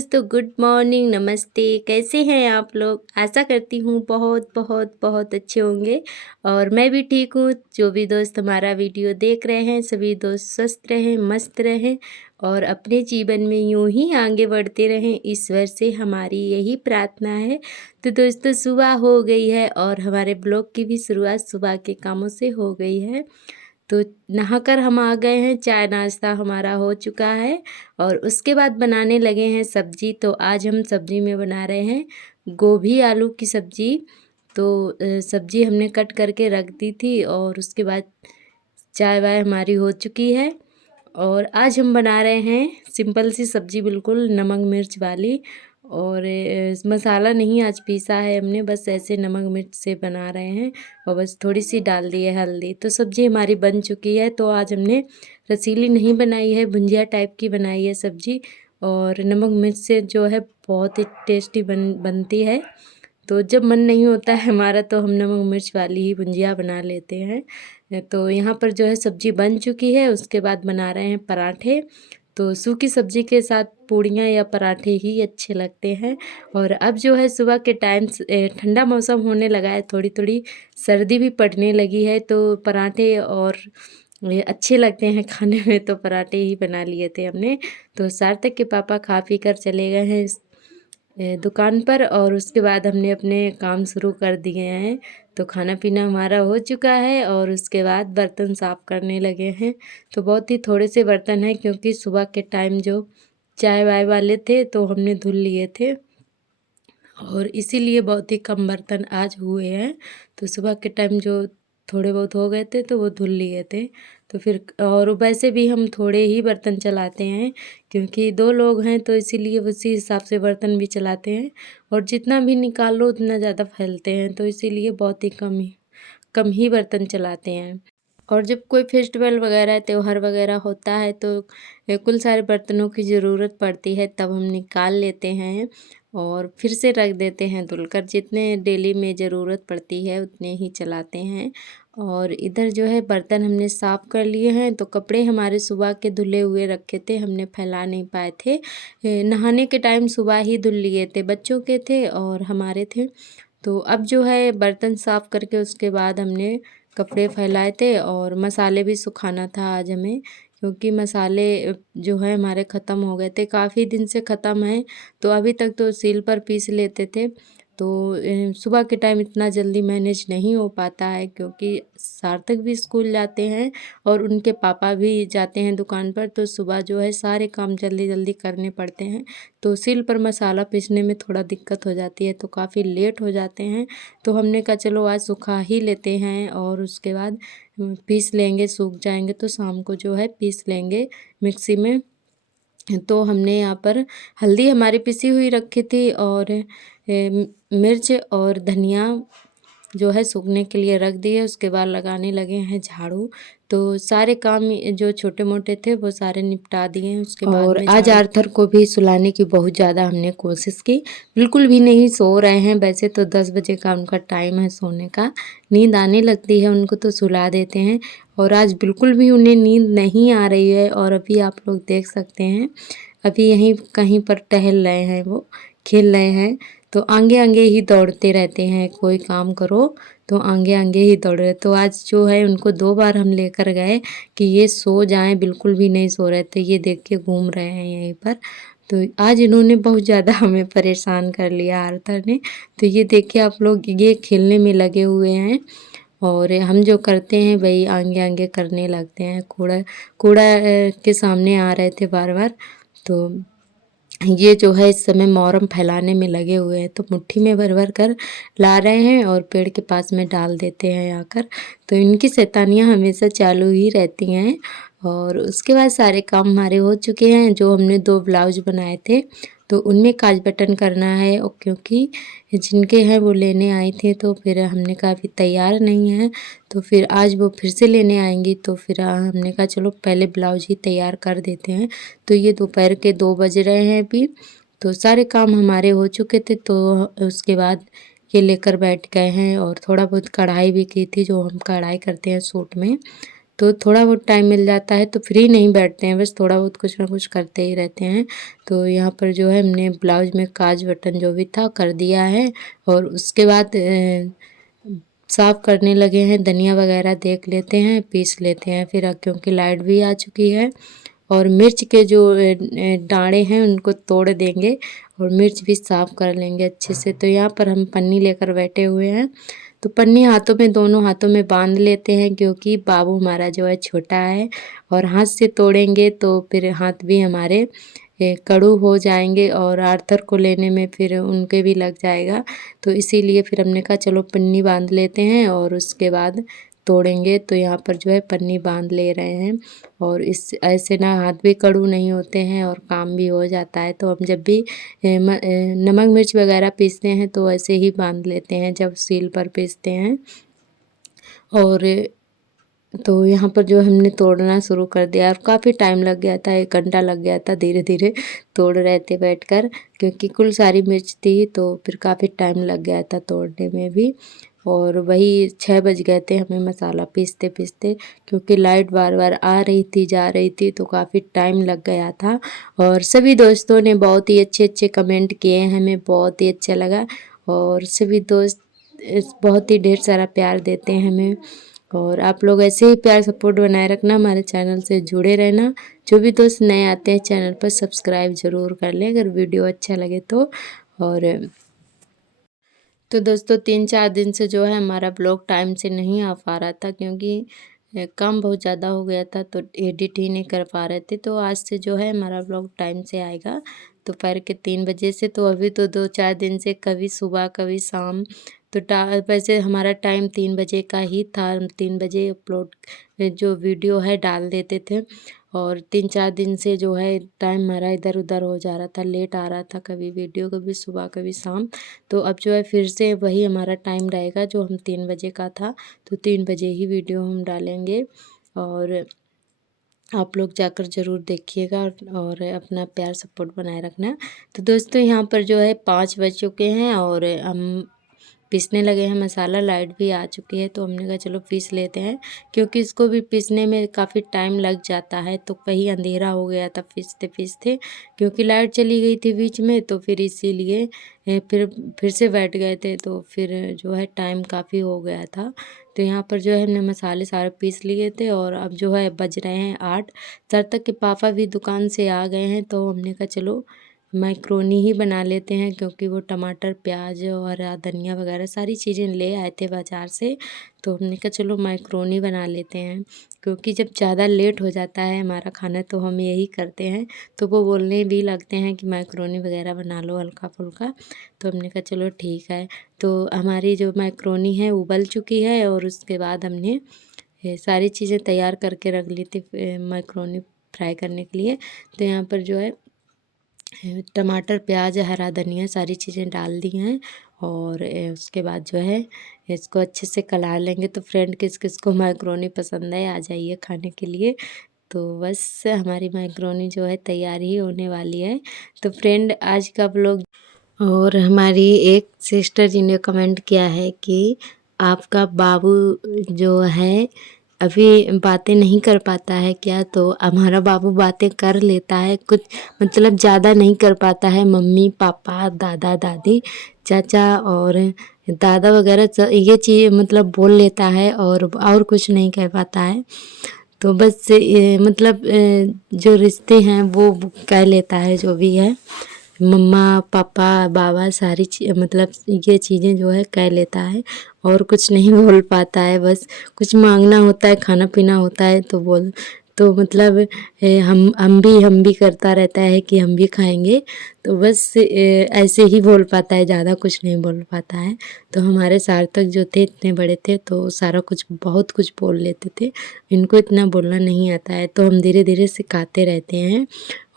दोस्तों, good morning, नमस्ते। कैसे हैं आप लोग? आशा करती हूँ बहुत बहुत बहुत अच्छे होंगे और मैं भी ठीक हूँ। जो भी दोस्त हमारा वीडियो देख रहे हैं सभी दोस्त स्वस्थ रहें, मस्त रहें और अपने जीवन में यूं ही आगे बढ़ते रहें, ईश्वर से हमारी यही प्रार्थना है। तो दोस्तों, सुबह हो गई है और हमारे ब्लॉग की भी शुरुआत सुबह के कामों से हो गई है। तो नहाकर हम आ गए हैं, चाय नाश्ता हमारा हो चुका है और उसके बाद बनाने लगे हैं सब्जी। तो आज हम सब्जी में बना रहे हैं गोभी आलू की सब्जी। तो सब्जी हमने कट करके रख दी थी और उसके बाद चाय वाय हमारी हो चुकी है और आज हम बना रहे हैं सिंपल सी सब्जी, बिल्कुल नमक मिर्च वाली। और मसाला नहीं आज पीसा है हमने, बस ऐसे नमक मिर्च से बना रहे हैं और बस थोड़ी सी डाल दी है हल्दी। तो सब्जी हमारी बन चुकी है। तो आज हमने रसीली नहीं बनाई है, भुंजिया टाइप की बनाई है सब्जी और नमक मिर्च से जो है बहुत ही टेस्टी बनती है। तो जब मन नहीं होता है हमारा तो हम नमक मिर्च वाली ही भुंजिया बना लेते हैं। तो यहाँ पर जो है सब्जी बन चुकी है, उसके बाद बना रहे हैं पराठे। तो सूखी सब्जी के साथ पूड़ियाँ या पराठे ही अच्छे लगते हैं। और अब जो है सुबह के टाइम ठंडा मौसम होने लगा है, थोड़ी थोड़ी सर्दी भी पड़ने लगी है, तो पराठे और ये अच्छे लगते हैं खाने में। तो पराठे ही बना लिए थे हमने। तो सार्थक के पापा खा पी कर चले गए हैं दुकान पर और उसके बाद हमने अपने काम शुरू कर दिए हैं। तो खाना पीना हमारा हो चुका है और उसके बाद बर्तन साफ़ करने लगे हैं। तो बहुत ही थोड़े से बर्तन हैं क्योंकि सुबह के टाइम जो चाय वाय वाले थे तो हमने धुल लिए थे और इसीलिए बहुत ही कम बर्तन आज हुए हैं। तो सुबह के टाइम जो थोड़े बहुत हो गए थे तो वो धुल लिए थे। तो फिर और वैसे भी हम थोड़े ही बर्तन चलाते हैं क्योंकि 2 लोग हैं, तो इसीलिए उसी हिसाब से बर्तन भी चलाते हैं और जितना भी निकालो उतना ज़्यादा फैलते हैं, तो इसीलिए बहुत ही कम ही बर्तन चलाते हैं। और जब कोई फेस्टिवल वगैरह त्योहार वगैरह होता है तो कुल सारे बर्तनों की ज़रूरत पड़ती है, तब हम निकाल लेते हैं और फिर से रख देते हैं धुलकर। जितने डेली में ज़रूरत पड़ती है उतने ही चलाते हैं। और इधर जो है बर्तन हमने साफ़ कर लिए हैं। तो कपड़े हमारे सुबह के धुले हुए रखे थे, हमने फैला नहीं पाए थे। नहाने के टाइम सुबह ही धुल लिए थे, बच्चों के थे और हमारे थे। तो अब जो है बर्तन साफ़ करके उसके बाद हमने कपड़े फैलाए थे और मसाले भी सुखाना था आज हमें, क्योंकि मसाले जो है हमारे ख़त्म हो गए थे, काफ़ी दिन से ख़त्म हैं। तो अभी तक तो सील पर पीस लेते थे। तो सुबह के टाइम इतना जल्दी मैनेज नहीं हो पाता है क्योंकि सार्थक भी स्कूल जाते हैं और उनके पापा भी जाते हैं दुकान पर, तो सुबह जो है सारे काम जल्दी जल्दी करने पड़ते हैं। तो सील पर मसाला पीसने में थोड़ा दिक्कत हो जाती है, तो काफ़ी लेट हो जाते हैं। तो हमने कहा चलो आज सुखा ही लेते हैं और उसके बाद पीस लेंगे, सूख जाएंगे तो शाम को जो है पीस लेंगे मिक्सी में। तो हमने यहाँ पर हल्दी हमारी पिसी हुई रखी थी और मिर्च और धनिया जो है सूखने के लिए रख दिए। उसके बाद लगाने लगे हैं झाड़ू। तो सारे काम जो छोटे मोटे थे वो सारे निपटा दिए हैं। उसके बाद और आज आर्थर को भी सुलाने की बहुत ज़्यादा हमने कोशिश की, बिल्कुल भी नहीं सो रहे हैं। वैसे तो 10 बजे का उनका टाइम है सोने का, नींद आने लगती है उनको तो सुला देते हैं और आज बिल्कुल भी उन्हें नींद नहीं आ रही है। और अभी आप लोग देख सकते हैं, अभी यहीं कहीं पर टहल रहे हैं, वो खेल रहे हैं। तो आगे आगे ही दौड़ते रहते हैं, कोई काम करो तो आगे आगे ही दौड़ रहे। तो आज जो है उनको 2 बार हम लेकर गए कि ये सो जाएं, बिल्कुल भी नहीं सो रहे थे, ये देख के घूम रहे हैं यहीं पर। तो आज इन्होंने बहुत ज़्यादा हमें परेशान कर लिया आर्थर ने। तो ये देखिए आप लोग, ये खेलने में लगे हुए हैं और हम जो करते हैं वही आगे आगे करने लगते हैं। कूड़ा कूड़ा के सामने आ रहे थे बार बार। तो ये जो है इस समय मोरम फैलाने में लगे हुए हैं, तो मुट्ठी में भर भर कर ला रहे हैं और पेड़ के पास में डाल देते हैं आकर। तो इनकी शैतानियाँ हमेशा चालू ही रहती हैं। और उसके बाद सारे काम हमारे हो चुके हैं। जो हमने 2 ब्लाउज बनाए थे तो उनमें काज बटन करना है, और क्योंकि जिनके हैं वो लेने आई थी तो फिर हमने कहा अभी तैयार नहीं है, तो फिर आज वो फिर से लेने आएंगी। तो फिर हमने कहा चलो पहले ब्लाउज ही तैयार कर देते हैं। तो ये दोपहर के 2 बज रहे हैं अभी। तो सारे काम हमारे हो चुके थे। तो उसके बाद ये लेकर बैठ गए हैं और थोड़ा बहुत कढ़ाई भी की थी, जो हम कढ़ाई करते हैं सूट में। तो थोड़ा बहुत टाइम मिल जाता है तो फ्री नहीं बैठते हैं, बस थोड़ा बहुत कुछ ना कुछ करते ही रहते हैं। तो यहाँ पर जो है हमने ब्लाउज में काज बटन जो भी था कर दिया है, और उसके बाद साफ़ करने लगे हैं। धनिया वगैरह देख लेते हैं, पीस लेते हैं फिर, क्योंकि लाइट भी आ चुकी है। और मिर्च के जो डाँड़े हैं उनको तोड़ देंगे और मिर्च भी साफ़ कर लेंगे अच्छे से। तो यहाँ पर हम पन्नी लेकर बैठे हुए हैं, तो पन्नी हाथों में, दोनों हाथों में बांध लेते हैं, क्योंकि बाबू हमारा जो है छोटा है और हाथ से तोड़ेंगे तो फिर हाथ भी हमारे कड़ू हो जाएंगे और आर्थर को लेने में फिर उनके भी लग जाएगा। तो इसीलिए फिर हमने कहा चलो पन्नी बांध लेते हैं और उसके बाद तोड़ेंगे। तो यहाँ पर जो है पन्नी बांध ले रहे हैं, और इस ऐसे ना हाथ भी कड़ू नहीं होते हैं और काम भी हो जाता है। तो हम जब भी नमक मिर्च वगैरह पीसते हैं तो ऐसे ही बांध लेते हैं जब सील पर पीसते हैं। और तो यहाँ पर जो हमने तोड़ना शुरू कर दिया, और काफ़ी टाइम लग गया था, 1 घंटा लग गया था, धीरे धीरे तोड़ रहे थे बैठकर, क्योंकि कुल सारी मिर्च थी तो फिर काफ़ी टाइम लग गया था तोड़ने में भी। और वही 6 बज गए थे हमें मसाला पीसते पीसते, क्योंकि लाइट बार बार आ रही थी जा रही थी तो काफ़ी टाइम लग गया था। और सभी दोस्तों ने बहुत ही अच्छे अच्छे कमेंट किए, हमें बहुत ही अच्छा लगा। और सभी दोस्त बहुत ही ढेर सारा प्यार देते हैं हमें, और आप लोग ऐसे ही प्यार सपोर्ट बनाए रखना, हमारे चैनल से जुड़े रहना। जो भी दोस्त नए आते हैं चैनल पर सब्सक्राइब ज़रूर कर लें अगर वीडियो अच्छा लगे तो। और तो दोस्तों 3-4 दिन से जो है हमारा ब्लॉग टाइम से नहीं आ पा रहा था, क्योंकि काम बहुत ज़्यादा हो गया था तो एडिट ही नहीं कर पा रहे थे। तो आज से जो है हमारा ब्लॉग टाइम से आएगा, दोपहर के 3 बजे से। तो अभी तो 2-4 दिन से कभी सुबह कभी शाम, तो वैसे हमारा टाइम 3 बजे का ही था, हम 3 बजे अपलोड जो वीडियो है डाल देते थे। और 3-4 दिन से जो है टाइम हमारा इधर उधर हो जा रहा था, लेट आ रहा था, कभी वीडियो कभी सुबह कभी शाम। तो अब जो है फिर से वही हमारा टाइम रहेगा जो हम 3 बजे का था, तो 3 बजे ही वीडियो हम डालेंगे। और आप लोग जाकर ज़रूर देखिएगा और अपना प्यार सपोर्ट बनाए रखना। तो दोस्तों यहाँ पर जो है 5 बज चुके हैं और हम पीसने लगे हैं मसाला। लाइट भी आ चुकी है तो हमने कहा चलो पीस लेते हैं, क्योंकि इसको भी पीसने में काफ़ी टाइम लग जाता है। तो कहीं अंधेरा हो गया था पीसते पीसते, क्योंकि लाइट चली गई थी बीच में, तो फिर इसीलिए फिर से बैठ गए थे, तो फिर जो है टाइम काफ़ी हो गया था। तो यहाँ पर जो है हमने मसाले सारे पीस लिए थे, और अब जो है बज रहे हैं 8। तब तक के पापा भी दुकान से आ गए हैं, तो हमने कहा चलो मैक्रोनी ही बना लेते हैं, क्योंकि वो टमाटर प्याज और धनिया वगैरह सारी चीज़ें ले आए थे बाज़ार से। तो हमने कहा चलो मैक्रोनी बना लेते हैं, क्योंकि जब ज़्यादा लेट हो जाता है हमारा खाना तो हम यही करते हैं। तो वो बोलने भी लगते हैं कि मैक्रोनी वगैरह बना लो हल्का फुल्का। तो हमने कहा चलो ठीक है। तो हमारी जो मैक्रोनी है उबल चुकी है, और उसके बाद हमने सारी चीज़ें तैयार करके रख ली थी मैक्रोनी फ्राई करने के लिए। तो यहाँ पर जो है टमाटर प्याज हरा धनिया सारी चीज़ें डाल दी हैं, और उसके बाद जो है इसको अच्छे से कला लेंगे। तो फ्रेंड किस किस को मैक्रोनी पसंद है आ जाइए खाने के लिए। तो बस हमारी मैक्रोनी जो है तैयार ही होने वाली है। तो फ्रेंड आज का ब्लॉग, और हमारी एक सिस्टर जी ने कमेंट किया है कि आपका बाबू जो है अभी बातें नहीं कर पाता है क्या? तो हमारा बाबू बातें कर लेता है, कुछ मतलब ज़्यादा नहीं कर पाता है। मम्मी पापा दादा दादी चाचा और दादा वगैरह ये चीज़ मतलब बोल लेता है, और कुछ नहीं कह पाता है। तो बस मतलब जो रिश्ते हैं वो कह लेता है, जो भी है मम्मा पापा बाबा सारी मतलब ये चीज़ें जो है कह लेता है, और कुछ नहीं बोल पाता है। बस कुछ मांगना होता है, खाना पीना होता है तो मतलब हम भी करता रहता है कि हम भी खाएंगे। तो बस ऐसे ही बोल पाता है, ज़्यादा कुछ नहीं बोल पाता है। तो हमारे सार्थक जो थे इतने बड़े थे तो सारा कुछ बहुत कुछ बोल लेते थे, इनको इतना बोलना नहीं आता है, तो हम धीरे धीरे सिखाते रहते हैं।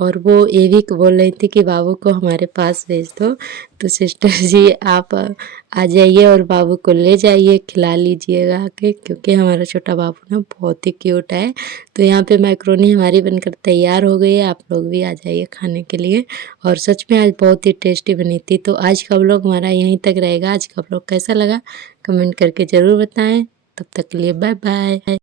और वो ये भी बोल रही थी कि बाबू को हमारे पास भेज दो। तो सिस्टर जी आप आ जाइए और बाबू को ले जाइए, खिला लीजिएगा आके, क्योंकि हमारा छोटा बाबू ना बहुत ही क्यूट है। तो यहाँ पे मैक्रोनी हमारी बनकर तैयार हो गई है, आप लोग भी आ जाइए खाने के लिए। और सच में आज बहुत ही टेस्टी बनी थी। तो आज का व्लॉग हमारा यहीं तक रहेगा। आज का व्लॉग कैसा लगा कमेंट करके ज़रूर बताएं। तब तक के लिए बाय बाय।